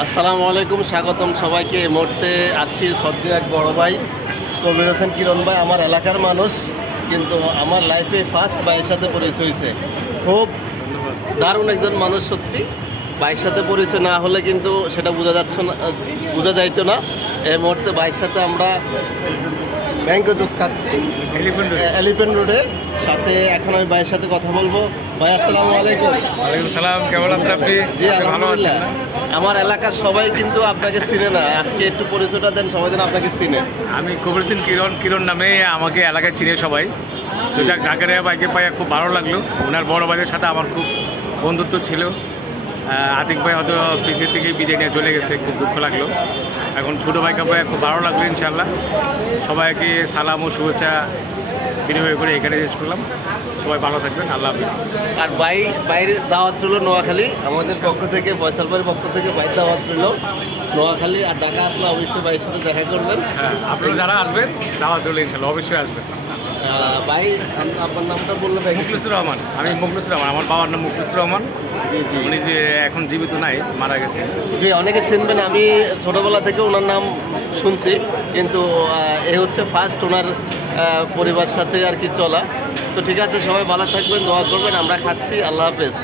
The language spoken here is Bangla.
আসসালামু আলাইকুম, স্বাগতম সবাইকে। এই মুহূর্তে আছি শ্রদ্ধেয় এক বড় ভাই কবির হোসেন কিরণ ভাই, আমার এলাকার মানুষ, কিন্তু আমার লাইফে ফার্স্ট ভাইয়ের সাথে পরিচয় হয়েছে। খুব দারুণ একজন মানুষ সত্যি। ভাইয়ের সাথে পরিচয় না হলে কিন্তু সেটা বোঝা যাইতো না। এই মুহূর্তে ভাইয়ের সাথে আমরা ম্যাঙ্গো জুস খাচ্ছি এলিফ্যান্ট রোডে। সাথে এখন আমি ভাইয়ের সাথে কথা বলবো। ভাই আসসালামু আলাইকুম। ওয়ালাইকুম সালাম, কেমন আছেন আপনি? জি ভালো আছেন? আলহামদুলিল্লাহ। আমার এলাকার সবাই কিন্তু আপনাকে চিনে না, আজকে একটু পরিচয়টা দেন, সবাই যেন আপনাকে চিনে। আমি কবির হোসেন কিরণ নামে আমাকে এলাকায় চিনে সবাই। তো যাক, জাকারিয়া ভাইকে পাই খুব ভালো লাগলো। ওনার বড় ভাইয়ের সাথে আমার খুব বন্ধুত্ব ছিল। আতিক ভাই হয়তো পৃথিবী থেকে বিদায় নিয়ে চলে গেছে, খুব দুঃখ লাগলো। এখন ছোটো ভাইকে পাই খুব ভালো লাগলো। ইনশাল্লাহ সবাইকে সালাম ও শুভেচ্ছা বিনিময় করে এখানে শেষ করলাম। সবাই ভালো থাকবেন, আল্লাহ হাফিজ। আর বাইরে দাওয়াত রইল নোয়াখালী, আমাদের পক্ষ থেকে, ফয়সালবাড়ির পক্ষ থেকে বাইরে দাওয়াত রইল নোয়াখালী। আর ঢাকা আসলে অবশ্যই ভাইয়ের সাথে দেখা করবেন। হ্যাঁ, আপনারা যারা আসবেন দাওয়াত হলে ইনশাল্লাহ অবশ্যই আসবেন। ভাই আপনার নামটা বললে ভাই। মুখলিসুর রহমান, আমি মুখলিসুর রহমান। আমার বাবার নাম মুখলিসুর রহমান। জি জি উনি যে এখন জীবিত নাই, মারা গেছে। জি, অনেকে চিনবেন। আমি ছোটোবেলা থেকে ওনার নাম শুনছি, কিন্তু এ হচ্ছে ফার্স্ট ওনার পরিবার সাথে আর কি চলা। তো ঠিক আছে, সবাই ভালো থাকবেন, দোয়া করবেন। আমরা খাচ্ছি। আল্লাহ হাফেজ।